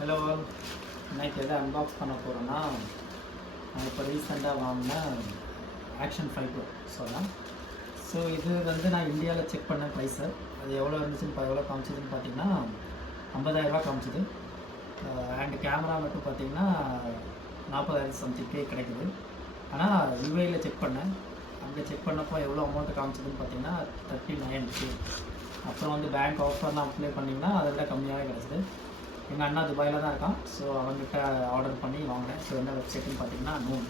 Hello all, இன்னைக்கு எதை unbox பண்ண போகிறோன்னா, நான் இப்போ ரீசெண்டாக வாங்கின ஆக்ஷன் 5 ப்ரோ சொல்லலாம். ஸோ இது வந்து நான் இந்தியாவில் செக் பண்ண ப்ரைஸு, அது எவ்வளோ இருந்துச்சுன்னு எவ்வளோ காமிச்சதுன்னு பார்த்தீங்கன்னா 50,000 காமிச்சிது. அண்ட் கேமரா மட்டும் பார்த்தீங்கன்னா 40,000 சம்திங்கே கிடைக்குது. ஆனால் யூஏயில் செக் பண்ணேன், அங்கே செக் பண்ணப்போ எவ்வளோ அமௌண்ட்டு காமிச்சதுன்னு பார்த்தீங்கன்னா 39K. அப்புறம் வந்து பேங்க் ஆஃபர்லாம் அப்ளை பண்ணிங்கன்னா அதை விட கம்மியாகவே கிடச்சிது. எங்கள் அண்ணா துபாயில் தான் இருக்கான், ஸோ அவங்ககிட்ட ஆர்டர் பண்ணி வாங்கினேன். ஸோ என்ன வெப்சைட்டுன்னு பார்த்தீங்கன்னா நூன்,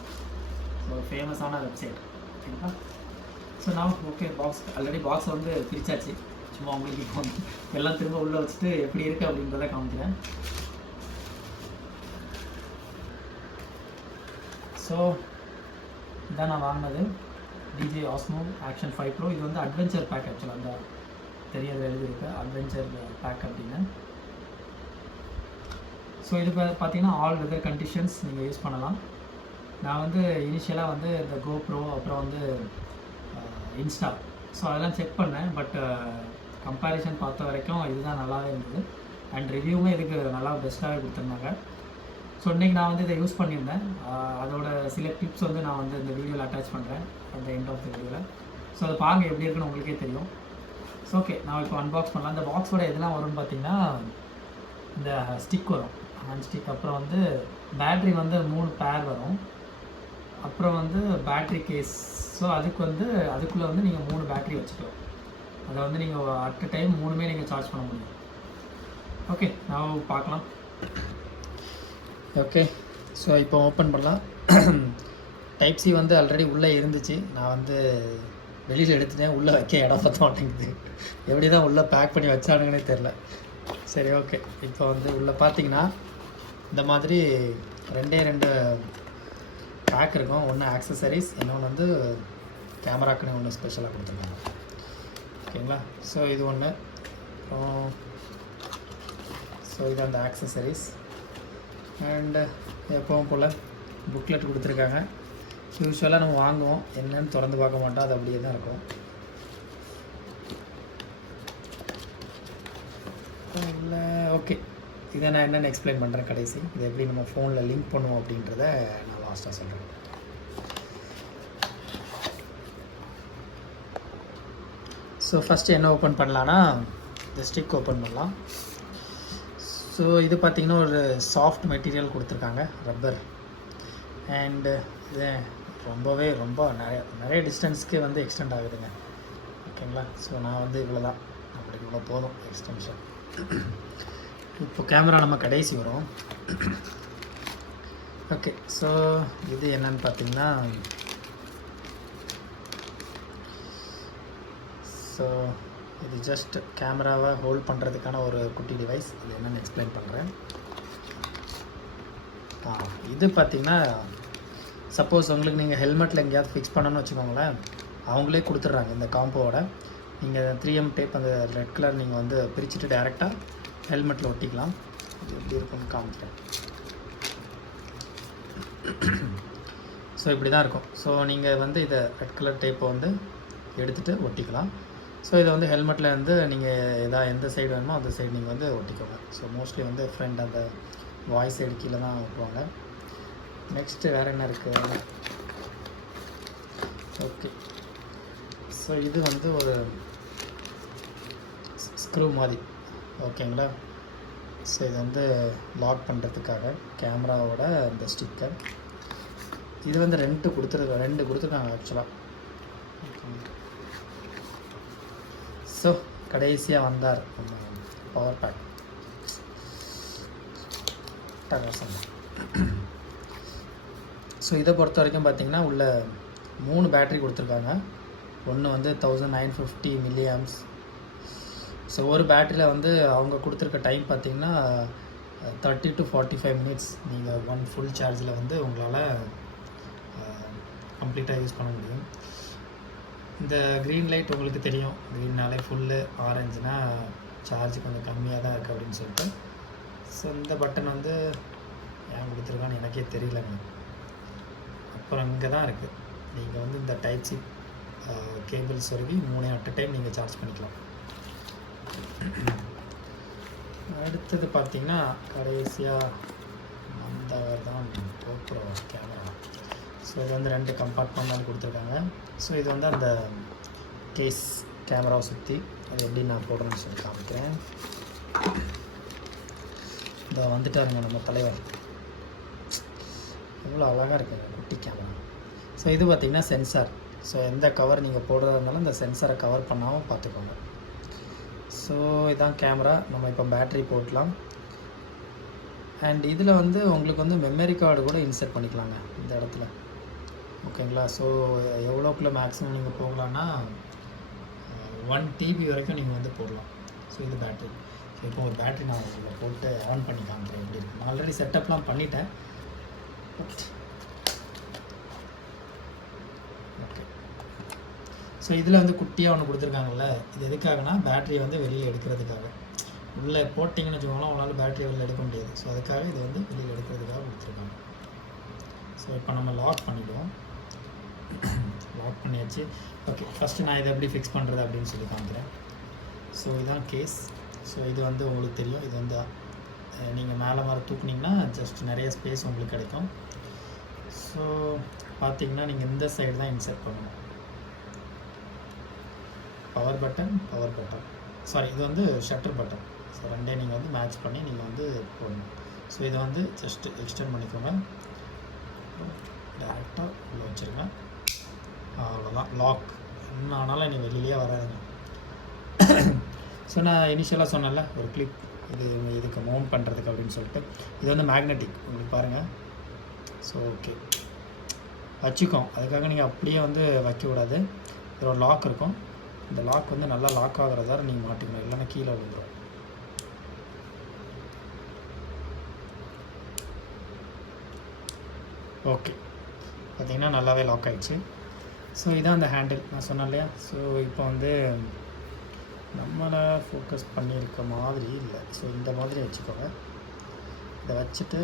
ஸோ ஃபேமஸான வெப்சைட். ஓகேங்களா? ஸோ நான் ஓகே ஆல்ரெடி பாக்ஸ் வந்து பிரிச்சாச்சு. சும்மா உங்களுக்கு இப்போ எல்லாம் திரும்ப உள்ளே வச்சுட்டு எப்படி இருக்குது அப்படின்றத காமிக்கிறேன். ஸோ இதான் நான் வாங்கினது DJI Osmo Action 5 Pro. இது வந்து அட்வென்ச்சர் பேக். ஆக்சுவலாக அந்த தெரியாத எழுதியிருக்கு அட்வென்ச்சர் பேக் அப்படின்னு. ஸோ இது பார்த்தீங்கன்னா ஆல் வெதர் கண்டிஷன்ஸ் நீங்கள் யூஸ் பண்ணலாம். நான் வந்து இனிஷியலாக வந்து இந்த கோப்ரோ அப்புறம் வந்து இன்ஸ்டா ஸோ அதெல்லாம் செக் பண்ணேன். பட் கம்பேரிசன் பார்த்த வரைக்கும் இதுதான் நல்லாவே இருந்தது. அண்ட் ரிவ்யூவுமே இதுக்கு நல்லா பெஸ்ட்டாகவே கொடுத்துருந்தாங்க. ஸோ இன்றைக்கி நான் வந்து இதை யூஸ் பண்ணியிருந்தேன். அதோட சில டிப்ஸ் வந்து நான் வந்து இந்த வீடியோவில் அட்டாச் பண்ணுறேன் அந்த எண்ட் ஆஃப் த வீடியோவில். ஸோ அதை பாருங்கள் எப்படி இருக்குன்னு உங்களுக்கே தெரியும். ஸோ ஓகே, நான் இப்போ அன்பாக்ஸ் பண்ணலாம். இந்த பாக்ஸோட எதெல்லாம் வரும்னு பார்த்தீங்கன்னா இந்த ஸ்டிக் வரும், ஹேண்ட் ஸ்டிக். அப்புறம் வந்து பேட்ரி வந்து 3 பேர் வரும். அப்புறம் வந்து பேட்ரி கேஸ். ஸோ அதுக்குள்ளே வந்து நீங்கள் 3 பேட்ரி வச்சுக்கலாம். அதை வந்து நீங்கள் அட் அ டைம் 3மே நீங்கள் சார்ஜ் பண்ண முடியும். ஓகே, நான் பார்க்கலாம். ஓகே, ஸோ இப்போ ஓப்பன் பண்ணலாம். டைப் சி வந்து ஆல்ரெடி உள்ளே இருந்துச்சு. நான் வந்து வெளியில் எடுத்துட்டேன், உள்ளே வைக்க இடம் பற்ற மாட்டேங்குது. எப்படி தான் உள்ளே பேக் பண்ணி வச்சானுங்கன்னே தெரில. சரி, ஓகே. இப்போ வந்து உள்ளே பார்த்தீங்கன்னா இந்த மாதிரி 2 பேக் இருக்கும். ஒன்று ஆக்சசரிஸ், இன்னொன்று வந்து கேமராக்குன்னு ஒன்று ஸ்பெஷலாக கொடுத்துருக்காங்க. ஓகேங்களா? ஸோ இது ஒன்று. அப்புறம் ஸோ இது அந்த ஆக்சசரிஸ். அண்டு எப்பவும் போல் புக்லெட் கொடுத்துருக்காங்க. யூஸ்வலாக நம்ம வாங்குவோம், என்னன்னு திறந்து பார்க்க மாட்டோம், அது அப்படியே தான் இருக்கும். இல்லை, ஓகே. இதை நான் என்னென்னு எக்ஸ்பிளைன் பண்ணுறேன் கடைசி. இது எப்படி நம்ம ஃபோனில் லிங்க் பண்ணுவோம் அப்படின்றத நான் லாஸ்ட்டாக சொல்கிறேன். ஸோ ஃபஸ்ட்டு என்ன ஓப்பன் பண்ணலான்னா இந்த ஸ்டிக் ஓப்பன் பண்ணலாம். ஸோ இது பார்த்திங்கன்னா ஒரு சாஃப்ட் மெட்டீரியல் கொடுத்துருக்காங்க, ரப்பர். அண்டு இது ரொம்ப நிறைய டிஸ்டன்ஸ்க்கு வந்து எக்ஸ்டெண்ட் ஆகுதுங்க. ஓகேங்களா? ஸோ நான் வந்து இவ்வளோ தான், அப்படி இவ்வளோ போதும் எக்ஸ்டென்ஷன். இப்போ கேமரா நம்ம கடைசி வரும். ஓகே, ஸோ இது என்னன்னு பார்த்தீங்கன்னா, ஸோ இது ஜஸ்ட் கேமராவை ஹோல்ட் பண்ணுறதுக்கான ஒரு குட்டி டிவைஸ். இது என்னென்னு எக்ஸ்பிளைன் பண்ணுறேன். இது பார்த்திங்கன்னா சப்போஸ் உங்களுக்கு நீங்கள் ஹெல்மெட்டில் எங்கேயாவது ஃபிக்ஸ் பண்ணணும்னு வச்சுக்கோங்களேன், அவங்களே கொடுத்துட்றாங்க இந்த காம்போவோட. நீங்கள் 3M டேப் அந்த ரெட் கலர் நீங்கள் வந்து பிரிச்சுட்டு டேரெக்டாக ஹெல்மெட்டில் ஒட்டிக்கலாம். இது எப்படி இருக்குன்னு காமிக்கிறேன். ஸோ இப்படி தான் இருக்கும். ஸோ நீங்கள் வந்து இதை ரெட் கலர் டேப்பை வந்து எடுத்துகிட்டு ஒட்டிக்கலாம். ஸோ இதை வந்து ஹெல்மெட்டில் வந்து நீங்கள் எந்த சைடு வேணுமோ அந்த சைடு நீங்கள் வந்து ஒட்டிக்கோங்க. ஸோ மோஸ்ட்லி வந்து ஃப்ரண்ட் அந்த வாய்ஸ் சைடு கீழே தான் ஒட்டுவாங்க. நெக்ஸ்ட்டு வேறு என்ன இருக்குது? ஓகே, ஸோ இது வந்து ஒரு ஸ்க்ரூ மாதிரி. ஓகேங்களா? ஸோ இது வந்து லாக் பண்ணுறதுக்காக கேமராவோட இந்த ஸ்டிக்கர். இது வந்து 2 கொடுத்துருக்காங்க ஆக்சுவலாக. ஸோ கடைசியாக வந்தார் பவர் பேக். ஸோ இதை பொறுத்த வரைக்கும் பார்த்திங்கன்னா உள்ள 3 பேட்ரி கொடுத்துருக்காங்க. ஒன்று வந்து 1950 mAh. ஸோ ஒரு பேட்டரியில் வந்து அவங்க கொடுத்துருக்க டைம் பார்த்திங்கன்னா 30 to 45 minutes. நீங்கள் ஃபுல் சார்ஜில் வந்து உங்களால் கம்ப்ளீட்டாக யூஸ் பண்ண முடியும். இந்த க்ரீன் லைட் உங்களுக்கு தெரியும், க்ரீன்னாலே ஃபுல்லு, ஆரஞ்சுனா சார்ஜ் கொஞ்சம் கம்மியாக தான் இருக்குது அப்படின்னு சொல்லிட்டு. ஸோ இந்த பட்டன் வந்து ஏன் கொடுத்துருக்கான்னு எனக்கே தெரியலங்க. அப்புறம் இங்கே தான் இருக்குது, நீங்கள் வந்து இந்த டைப் சி கேபிள்ஸ் வரைக்கும் 3 அட் அ டைம் நீங்கள் சார்ஜ் பண்ணிக்கலாம். அடுத்தது பார்த்திங்கன்னா கடைசியாக வந்தவர் தான் GoPro கேமரா. ஸோ இது வந்து 2 கம்பார்ட்மெண்ட் கொடுத்துருக்காங்க. ஸோ இது வந்து அந்த கேஸ் கேமராவை சுற்றி அது எப்படி நான் போடுறேன்னு சொல்லி காமிக்கிறேன். இதை வந்துட்டாருங்க நம்ம தலைவர், எவ்வளோ அழகாக இருக்குங்க குட்டி கேமரா. ஸோ இது பார்த்திங்கன்னா சென்சார். ஸோ எந்த கவர் நீங்கள் போடுறதா இருந்தாலும் இந்த சென்சாரை கவர் பண்ணாமல் பார்த்துக்கோங்க. ஸோ இதான் கேமரா. நம்ம இப்போ பேட்ரி போட்டலாம். அண்ட் இதில் வந்து உங்களுக்கு வந்து மெமரி கார்டு கூட இன்சர்ட் பண்ணிக்கலாங்க இந்த இடத்துல, ஓகேங்களா. ஸோ எவ்வளோக்குள்ள மேக்ஸிமம் நீங்கள் போகலான்னா 1 TB வரைக்கும் நீங்கள் வந்து போடலாம். ஸோ இது பேட்ரி. ஸோ இப்போ ஒரு பேட்ரி நான் இதில் போட்டு ஆன் பண்ணி காமிக்கிறேன் எப்படி இருக்குது. நான் ஆல்ரெடி செட்டப்லாம் பண்ணிட்டேன். ஓகே. ஸோ இதில் வந்து குட்டியாக ஒன்று கொடுத்துருக்காங்கல்ல, இது எதுக்காகனா பேட்டரியை வந்து வெளியில் எடுக்கிறதுக்காக. உள்ளே போட்டிங்கன்னு வச்சுக்கோங்களேன், உங்களால் பேட்டரியை வெளியில் எடுக்க முடியாது. ஸோ அதுக்காக இது வந்து வெளியில் எடுக்கிறதுக்காக கொடுத்துருக்காங்க. ஸோ இப்போ நம்ம லாக் பண்ணிவிடுவோம். லாக் பண்ணியாச்சு. ஓகே, ஃபஸ்ட்டு நான் இதை எப்படி ஃபிக்ஸ் பண்ணுறது அப்படின்னு சொல்லி காமிக்கிறேன். ஸோ இதுதான் கேஸ். ஸோ இது வந்து உங்களுக்கு தெரியும், இது வந்து நீங்கள் மேலே மாதிரி தூக்குனிங்கன்னா ஜஸ்ட் நிறைய ஸ்பேஸ் உங்களுக்கு கிடைக்கும். ஸோ பார்த்திங்கன்னா நீங்கள் இந்த சைடு தான் இன்சர்ட் பண்ணணும். பவர் பட்டன், சாரி இது வந்து ஷட்டர் பட்டன். ஸோ ரெண்டே நீங்கள் வந்து மேட்ச் பண்ணி நீங்கள் வந்து போடணும். ஸோ இதை வந்து ஜஸ்ட்டு எக்ஸ்டெண்ட் பண்ணிக்கோங்க, டேரெக்டாக உள்ள வச்சுருங்க. அவ்வளோதான், லாக். என்ன ஆனாலும் நீ வெளியிலே வராதுங்க. ஸோ நான் இனிஷியலாக சொன்னேன்ல ஒரு கிளிப், இதுக்கு மவுண்ட் பண்ணுறதுக்கு அப்படின்னு சொல்லிட்டு. இது வந்து மேக்னெட்டிக், உங்களுக்கு பாருங்கள். ஸோ ஓகே, வச்சுக்கோம். அதுக்காக நீங்கள் அப்படியே வந்து வைக்கக்கூடாது. இதில் ஒரு லாக் இருக்கும். இந்த லாக் வந்து நல்லா லாக் ஆகிறதா நீங்கள் மாட்டிக்கணும், இல்லைன்னா கீழே விழுந்துடும். ஓகே, பார்த்திங்கன்னா நல்லாவே லாக் ஆகிடுச்சு. ஸோ இதான் அந்த ஹேண்டில் நான் சொன்னேன் இல்லையா. ஸோ இப்போ வந்து நம்மளை ஃபோக்கஸ் பண்ணியிருக்க மாதிரி இல்லை. ஸோ இந்த மாதிரி வச்சுக்கோங்க. இதை வச்சுட்டு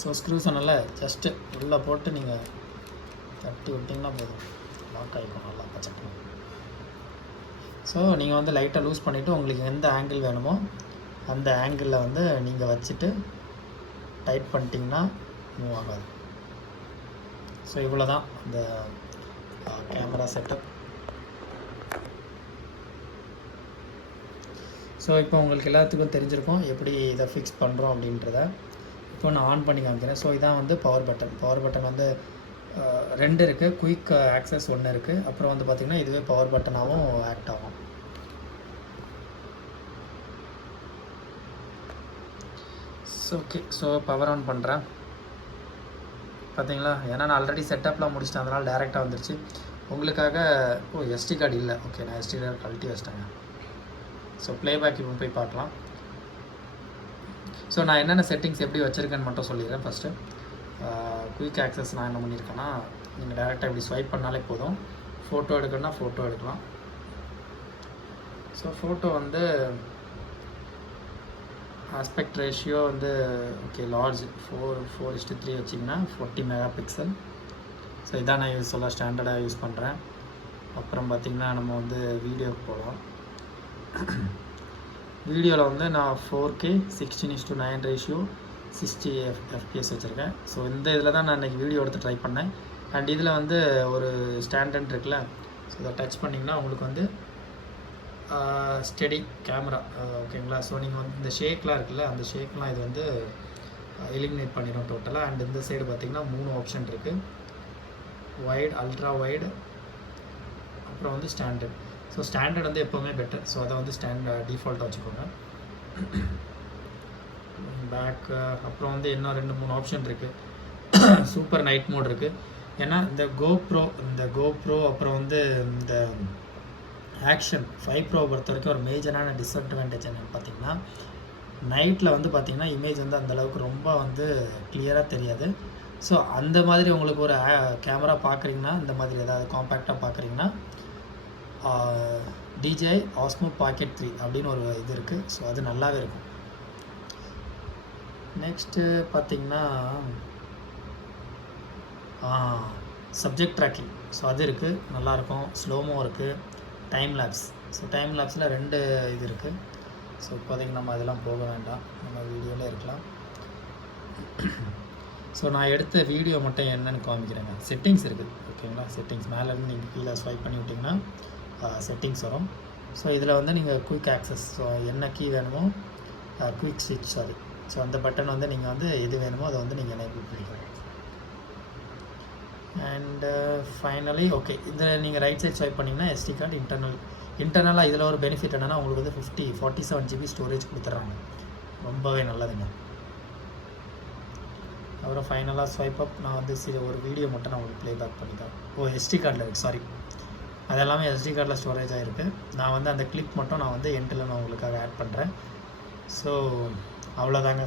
ஸோ ஸ்க்ரூ சொன்னல ஜஸ்ட்டு உள்ளே போட்டு நீங்கள் தட்டி விட்டிங்கன்னா போதும், லாக் ஆகிக்கும் நல்லா பச்சைக்கணும். ஸோ நீங்கள் வந்து லைட்டாக லூஸ் பண்ணிவிட்டு உங்களுக்கு எந்த ஆங்கிள் வேணுமோ அந்த ஆங்கிளில் வந்து நீங்கள் வச்சுட்டு டைட் பண்ணிட்டீங்கன்னா மூவ் ஆகாது. ஸோ இவ்வளோ தான் இந்த கேமரா செட்டப். ஸோ இப்போ உங்களுக்கு எல்லாத்துக்கும் தெரிஞ்சிருக்கும் எப்படி இதை ஃபிக்ஸ் பண்ணுறோம் அப்படின்றத. இப்போ நான் ஆன் பண்ணி காமிக்கிறேன். ஸோ இதான் வந்து பவர் பட்டன் வந்து 2 இருக்குது. குயிக் ஆக்சஸ் 1 இருக்குது. அப்புறம் வந்து பார்த்திங்கன்னா இதுவே பவர் பட்டனாகவும் ஆக்ட் ஆகும். ஓகே, ஸோ பவர் ஆன் பண்ணுறேன். பார்த்தீங்களா, ஏன்னா நான் ஆல்ரெடி செட்டப்லாம் முடிச்சிட்டேன், அதனால் டேரெக்டாக வந்துருச்சு. உங்களுக்காக SD கார்டு இல்லை. ஓகே, நான் SD கார்டு கழட்டி வச்சிட்டேங்க. ஸோ ப்ளேபேக் இப்போ போய் பார்க்கலாம். ஸோ நான் என்னென்ன செட்டிங்ஸ் எப்படி வச்சுருக்கேன்னு மட்டும் சொல்லிடுறேன். ஃபஸ்ட்டு குயிக் ஆக்சஸ் நான் என்ன பண்ணியிருக்கேன்னா, நீங்கள் டேரெக்டாக இப்படி ஸ்வைப் பண்ணாலே போதும். ஃபோட்டோ எடுக்கணும்னா ஃபோட்டோ எடுக்கலாம். ஸோ ஃபோட்டோ வந்து ஆஸ்பெக்ட் ரேஷியோ வந்து ஓகே லார்ஜ் 4:3 வச்சிங்கன்னா 40 மெகாபிக்சல். ஸோ இதான் நான் ஸ்டாண்டர்டாக யூஸ் பண்ணுறேன். அப்புறம் பார்த்திங்கன்னா நம்ம வந்து வீடியோக்கு போகலாம். வீடியோவில் வந்து நான் 4K 16:9 ரேஷியோ 60 FPS வச்சுருக்கேன். ஸோ இந்த இதில் தான் நான் இன்றைக்கி வீடியோ எடுத்து ட்ரை பண்ணேன். அண்ட் இதில் வந்து ஒரு ஸ்டாண்டர்ட் இருக்குல்ல, ஸோ இதை டச் பண்ணிங்கன்னா உங்களுக்கு வந்து ஸ்டெடி கேமரா, ஓகேங்களா. ஸோ நீங்கள் வந்து இந்த ஷேக்லாம் இருக்குல்ல, அந்த ஷேக்லாம் இது வந்து எலிமினேட் பண்ணிடும் டோட்டலாக. அண்ட் இந்த சைடு பார்த்திங்கன்னா 3 ஆப்ஷன் இருக்குது, வைட், அல்ட்ரா வைடு, அப்புறம் வந்து ஸ்டாண்டர்ட். ஸோ ஸ்டாண்டர்ட் வந்து எப்போவுமே பெட்டர். ஸோ அதை வந்து டிஃபால்ட்டாக வச்சுக்கோங்க. பேக் அப்புறம் வந்து இன்னும் 2-3 ஆப்ஷன் இருக்குது. சூப்பர் நைட் மோட் இருக்குது. ஏன்னா இந்த கோப்ரோ அப்புறம் வந்து இந்த ஆக்ஷன் 5 Pro பொறுத்த வரைக்கும் ஒரு மேஜரான டிஸ்அட்வான்டேஜ் என்னென்னு பார்த்தீங்கன்னா, நைட்டில் வந்து பார்த்திங்கன்னா இமேஜ் வந்து அந்தளவுக்கு ரொம்ப வந்து கிளியராக தெரியாது. ஸோ அந்த மாதிரி உங்களுக்கு ஒரு கேமரா பார்க்குறீங்கன்னா, இந்த மாதிரி ஏதாவது காம்பேக்டாக பார்க்குறீங்கன்னா DJI Osmo Pocket 3 அப்படின்னு ஒரு இது இருக்குது. ஸோ அது நல்லாவே இருக்கும். நெக்ஸ்ட்டு பார்த்திங்கன்னா சப்ஜெக்ட் ட்ராக்கிங். ஸோ அது இருக்குது, நல்லாயிருக்கும். ஸ்லோமோ இருக்குது, டைம் லேப்ஸ். ஸோ டைம் லேப்ஸில் 2 இது இருக்குது. ஸோ இப்போதைக்கு நம்ம அதெல்லாம் போக வேண்டாம், நம்ம வீடியோவில் இருக்கலாம். ஸோ நான் எடுத்த வீடியோ மட்டும் என்னென்னு காமிக்கிறேங்க. செட்டிங்ஸ் இருக்குது ஓகேங்களா. செட்டிங்ஸ் மேலேருந்து நீங்கள் கீழே ஸ்வைப் பண்ணி விட்டிங்கன்னா செட்டிங்ஸ் வரும். ஸோ இதில் வந்து நீங்கள் குயிக் ஆக்சஸ், ஸோ என்ன கீ வேணுமோ குயிக் ஸ்விட்ச் சாரி, ஸோ அந்த பட்டன் வந்து நீங்கள் வந்து எது வேணுமோ அதை வந்து நீங்கள் எனேபிள் பண்ணிக்கலாம். அண்டு ஃபைனலி ஓகே, இதில் நீங்கள் ரைட் சைட் ஸ்வைப் பண்ணிங்கன்னா SD கார்டு இன்டர்னலாக இதில் ஒரு பெனிஃபிட் என்னென்னா உங்களுக்கு வந்து 47 GB ஸ்டோரேஜ் கொடுத்துட்றாங்க, ரொம்பவே நல்லதுங்க. அப்புறம் ஃபைனலாக ஸ்வைப் அப், நான் வந்து ஒரு வீடியோ மட்டும் நான் உங்களுக்கு ப்ளேபேக் பண்ணித்தரேன். SD கார்டில் இருக்குது சாரி, அது எல்லாமே SD கார்டில் ஸ்டோரேஜ் ஆகிருக்கு. நான் வந்து அந்த கிளிப் மட்டும் நான் வந்து எண்டில் நான் உங்களுக்காக ஆட் பண்ணுறேன். ஸோ அவ்வளோதாங்க.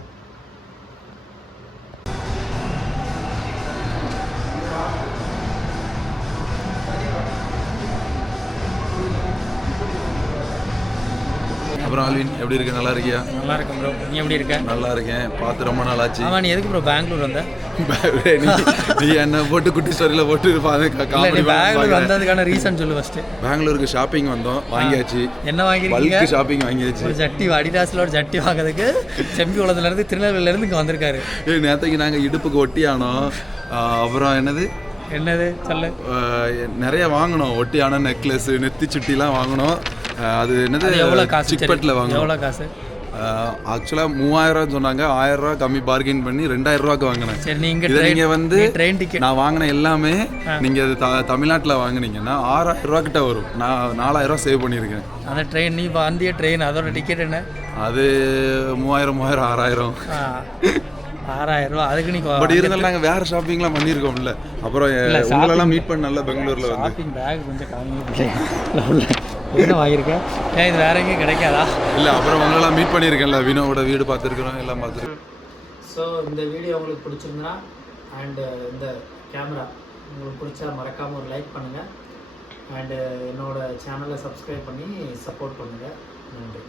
அப்புறம் ஆல்வின் எப்படி இருக்க? நல்லா இருக்கியா? நல்லா இருக்கேன் ப்ரோ, நீ எப்படி இருக்க? நல்லா இருக்கேன், பார்த்து ரொம்ப நாள் ஆச்சு. ஆமாம், நீ எதுக்கு ப்ரோ பெங்களூர் வந்த? நீ என்ன போட்டு குட்டி ஸ்டோரியில் போட்டு பெங்களூர் வந்ததுக்கான ரீசன் சொல்லு ஃபஸ்ட்டு. பெங்களூருக்கு ஷாப்பிங் வந்தோம், வாங்கியாச்சு. என்ன வாங்கிருக்கீங்க? பல்க் ஷாப்பிங் வாங்கியாச்சு. ஒரு ஜட்டி, அடிடாஸில் ஒரு ஜட்டி வாங்குறதுக்கு செம்பிகுளத்துலேருந்து திருநெல்வேலியிலேருந்து இங்கே வந்திருக்காரு. நேற்றுக்கு நாங்கள் இடுப்புக்கு ஒட்டியானோம். அப்புறம் என்னது சொல்லு, நிறைய வாங்கினோம். ஒட்டியான நெக்லஸ், நெத்தி சுட்டிலாம் வாங்கினோம். அது என்னது, எவ்வளோ காசு? சிக்பெட்டில் வாங்கினோம். எவ்வளோ காசு? ஆக்சுவலாக 3000 சொன்னாங்க, 1000 ரூபா கம்மி பார்கெயின் பண்ணி 2000 ரூபாய்க்கு வாங்கினேன். சரி, நீங்கள் வந்து ட்ரெயின் டிக்கெட் நான் வாங்கின எல்லாமே நீங்கள் தமிழ்நாட்டில் வாங்கினீங்கன்னா 6000 ரூபா கிட்ட வரும். நான் 4000 ரூபா சேவ் பண்ணியிருக்கேன். அந்த ட்ரெயின், நீ வந்திய ட்ரெயின், அதோட டிக்கெட் என்ன? அது 3000 6000 6000 ரூபா. அதுக்கு நீ பட் இருந்தாலும் நாங்கள் வேறு ஷாப்பிங்லாம் பண்ணியிருக்கோம்ல. அப்புறம் உங்களெல்லாம் மீட் பண்ணல பெங்களூரில் வந்து. ஷாப்பிங் பேக் கொஞ்சம் கம்மி என்ன வாங்கியிருக்கேன், ஏன் இது வேற எங்கேயும் கிடைக்காதா? இல்லை, அப்புறம் உங்களெல்லாம் மீட் பண்ணியிருக்கேன்ல, வினோவோட வீடு பார்த்துருக்குறோம், எல்லாம் பார்த்துருக்கோம். ஸோ இந்த வீடியோ உங்களுக்கு பிடிச்சிருந்தா அண்டு இந்த கேமரா உங்களுக்கு பிடிச்சா மறக்காமல் ஒரு லைக் பண்ணுங்கள். அண்டு என்னோடய சேனலை சப்ஸ்கிரைப் பண்ணி சப்போர்ட் பண்ணுங்கள். நன்றி.